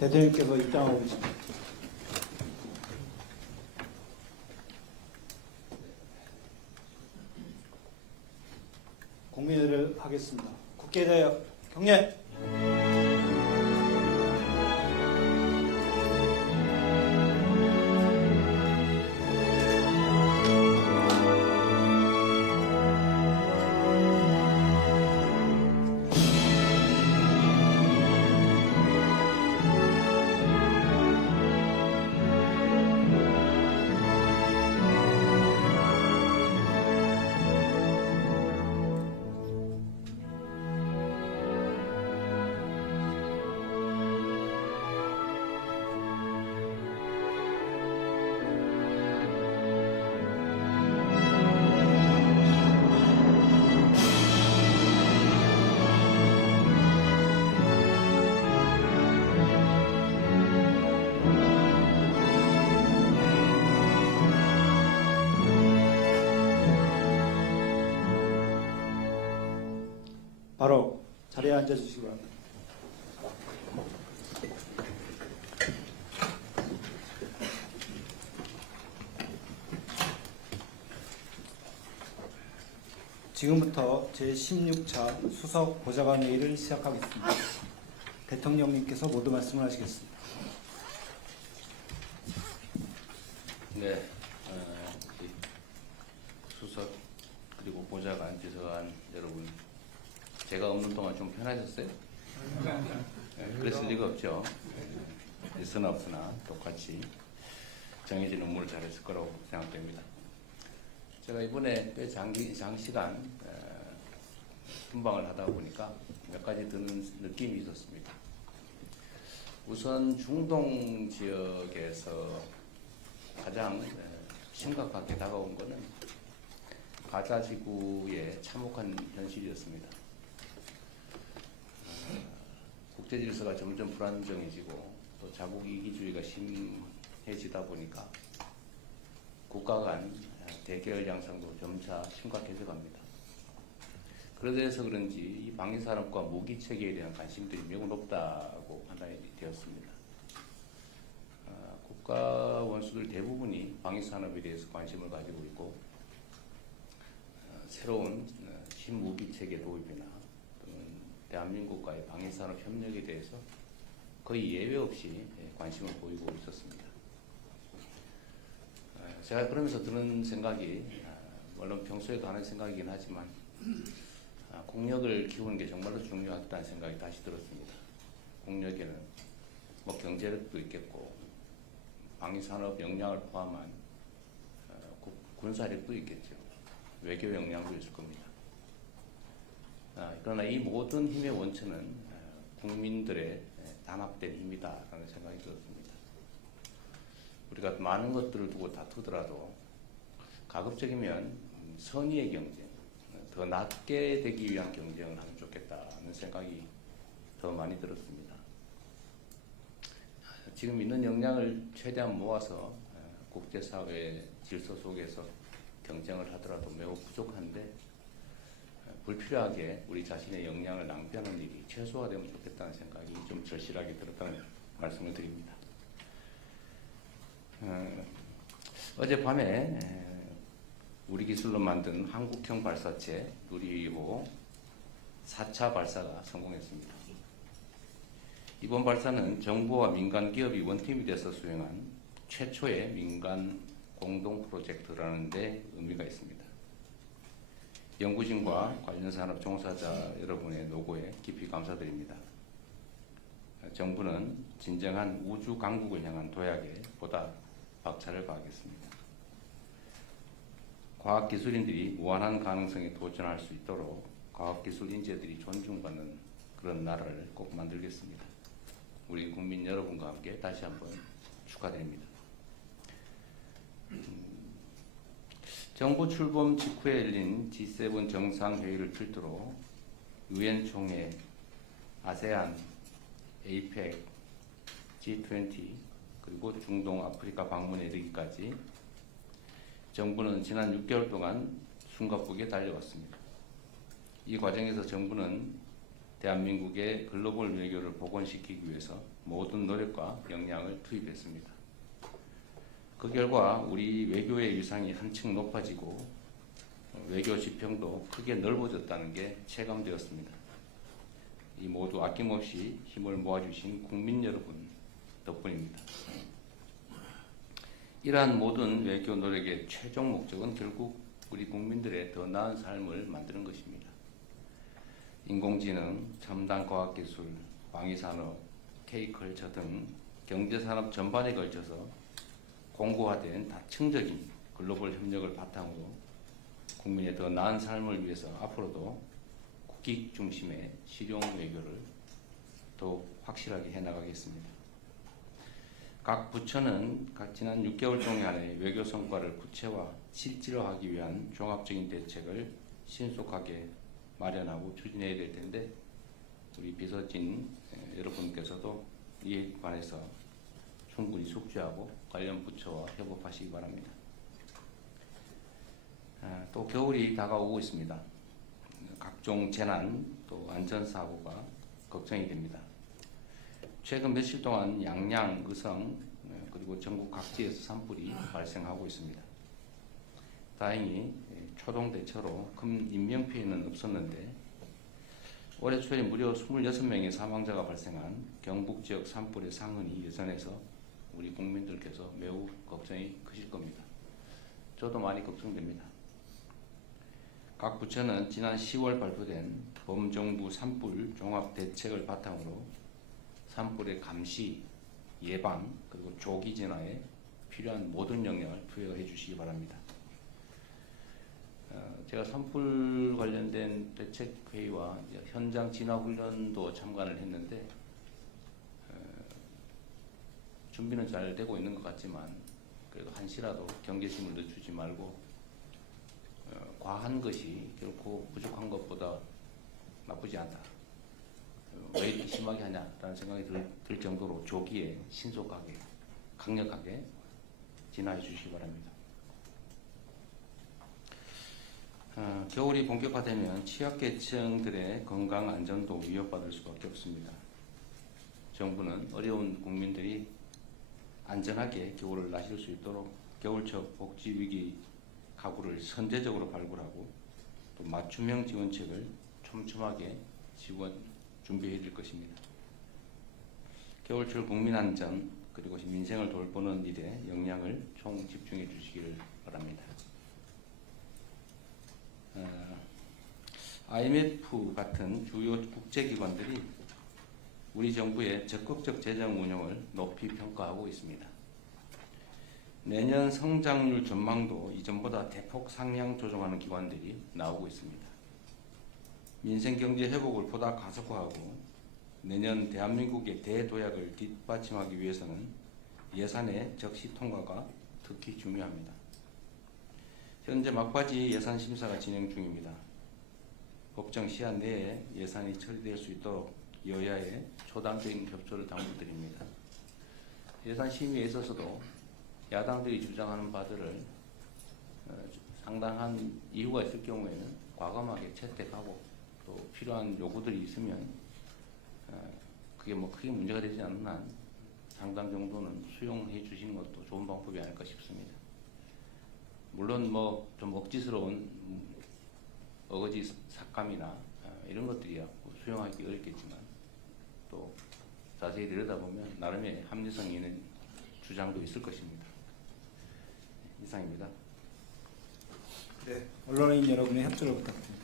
대통령께서 입장하고 계십니다. 공민회를 하겠습니다. 국회에 대하여 경례. 바로 자리에 앉아주시기 바랍니다. 지금부터 제16차 수석 보좌관 회의를 시작하겠습니다. 대통령님께서 모두 말씀을 하시겠습니다. 네, 수석 그리고 보좌관, 비서관 여러분, 제가 없는 동안 좀 편하셨어요? 네, 그랬을 리가 없죠. 있으나 없으나 똑같이 정해진 업무를 잘했을 거라고 생각됩니다. 제가 이번에 꽤 장시간 순방을 하다 보니까 몇 가지 드는 느낌이 있었습니다. 우선 중동 지역에서 가장 심각하게 다가온 것은 가자 지구의 참혹한 현실이었습니다. 국제 질서가 점점 불안정해지고 또 자국 이기주의가 심해지다 보니까 국가 간 대결 양상도 점차 심각해져 갑니다. 그래서 그런지 이 방위 산업과 무기 체계에 대한 관심들이 매우 높다고 판단이 되었습니다. 국가 원수들 대부분이 방위 산업에 대해서 관심을 가지고 있고 새로운 신무기 체계 도입이나 대한민국과의 방위산업 협력에 대해서 거의 예외 없이 관심을 보이고 있었습니다. 제가 그러면서 드는 생각이, 물론 평소에도 하는 생각이긴 하지만 국력을 키우는 게 정말로 중요하다는 생각이 다시 들었습니다. 국력에는 뭐 경제력도 있겠고 방위산업 역량을 포함한 군사력도 있겠죠. 외교 역량도 있을 겁니다. 그러나 이 모든 힘의 원천은 국민들의 단합된 힘이다라는 생각이 들었습니다. 우리가 많은 것들을 두고 다투더라도 가급적이면 선의의 경쟁, 더 낮게 되기 위한 경쟁을 하면 좋겠다는 생각이 더 많이 들었습니다. 지금 있는 역량을 최대한 모아서 국제사회의 질서 속에서 경쟁을 하더라도 매우 부족한데 불필요하게 우리 자신의 역량을 낭비하는 일이 최소화되면 좋겠다는 생각이 좀 절실하게 들었다는 말씀을 드립니다. 어젯밤에 우리 기술로 만든 한국형 발사체 누리호 4차 발사가 성공했습니다. 이번 발사는 정부와 민간 기업이 원팀이 돼서 수행한 최초의 민간 공동 프로젝트라는 데 의미가 있습니다. 연구진과 관련 산업 종사자 여러분의 노고에 깊이 감사드립니다. 정부는 진정한 우주 강국을 향한 도약에 보다 박차를 가하겠습니다. 과학기술인들이 무한한 가능성에 도전할 수 있도록 과학기술 인재들이 존중받는 그런 나라를 꼭 만들겠습니다. 우리 국민 여러분과 함께 다시 한번 축하드립니다. 정부 출범 직후에 열린 G7 정상회의를 필두로 유엔 총회, 아세안, 에이펙, G20 그리고 중동 아프리카 방문에 이르기까지 정부는 지난 6개월 동안 숨가쁘게 달려왔습니다. 이 과정에서 정부는 대한민국의 글로벌 외교를 복원시키기 위해서 모든 노력과 역량을 투입했습니다. 그 결과 우리 외교의 위상이 한층 높아지고 외교 지평도 크게 넓어졌다는 게 체감되었습니다. 이 모두 아낌없이 힘을 모아주신 국민 여러분 덕분입니다. 이러한 모든 외교 노력의 최종 목적은 결국 우리 국민들의 더 나은 삶을 만드는 것입니다. 인공지능, 첨단 과학기술, 방위산업, K컬처 등 경제산업 전반에 걸쳐서 공고화된 다층적인 글로벌 협력을 바탕으로 국민의 더 나은 삶을 위해서 앞으로도 국익 중심의 실용 외교를 더욱 확실하게 해나가겠습니다. 각 부처는 지난 6개월 동안의 외교 성과를 구체화, 실질화하기 위한 종합적인 대책을 신속하게 마련하고 추진해야 될 텐데 우리 비서진 여러분께서도 이에 관해서 충분히 숙지하고 관련 부처와 협업하시기 바랍니다. 또 겨울이 다가오고 있습니다. 각종 재난 또 안전사고가 걱정이 됩니다. 최근 며칠 동안 양양, 의성 그리고 전국 각지에서 산불이 발생하고 있습니다. 다행히 초동 대처로 큰 인명피해는 없었는데 올해 초에 무려 26명의 사망자가 발생한 경북 지역 산불의 상흔이 예전에서 우리 국민들께서 매우 걱정이 크실 겁니다. 저도 많이 걱정됩니다. 각 부처는 지난 10월 발표된 범정부 산불 종합 대책을 바탕으로 산불의 감시, 예방, 그리고 조기 진화에 필요한 모든 역량을 투여해 주시기 바랍니다. 제가 산불 관련된 대책회의와 현장 진화훈련도 참관을 했는데 준비는 잘 되고 있는 것 같지만 그래도 한시라도 경계심을 늦추지 말고 과한 것이 결코 부족한 것보다 나쁘지 않다. 왜 이렇게 심하게 하냐라는 생각이 들 정도로 조기에 신속하게 강력하게 진화해 주시기 바랍니다. 겨울이 본격화되면 취약계층들의 건강 안전도 위협받을 수밖에 없습니다. 정부는 어려운 국민들이 안전하게 겨울을 나실 수 있도록 겨울철 복지위기 가구를 선제적으로 발굴하고 또 맞춤형 지원책을 촘촘하게 준비해 줄 것입니다. 겨울철 국민안전 그리고 민생을 돌보는 일에 역량을 총 집중해 주시기를 바랍니다. IMF 같은 주요 국제기관들이 우리 정부의 적극적 재정 운영을 높이 평가하고 있습니다. 내년 성장률 전망도 이전보다 대폭 상향 조정하는 기관들이 나오고 있습니다. 민생경제 회복을 보다 가속화하고 내년 대한민국의 대도약을 뒷받침하기 위해서는 예산의 적시 통과가 특히 중요합니다. 현재 막바지 예산 심사가 진행 중입니다. 법정 시한 내에 예산이 처리될 수 있도록 여야의 초당적인 협조를 당부드립니다. 예산 심의에 있어서도 야당들이 주장하는 바들을 상당한 이유가 있을 경우에는 과감하게 채택하고 또 필요한 요구들이 있으면 그게 뭐 크게 문제가 되지 않는 한 상당 정도는 수용해 주시는 것도 좋은 방법이 아닐까 싶습니다. 물론 뭐 좀 억지스러운 어거지 삭감이나 이런 것들이야 수용하기 어렵겠지만 또 자세히 들여다보면 나름의 합리성 있는 주장도 있을 것입니다. 이상입니다. 네, 언론인 여러분의 협조를 부탁드립니다.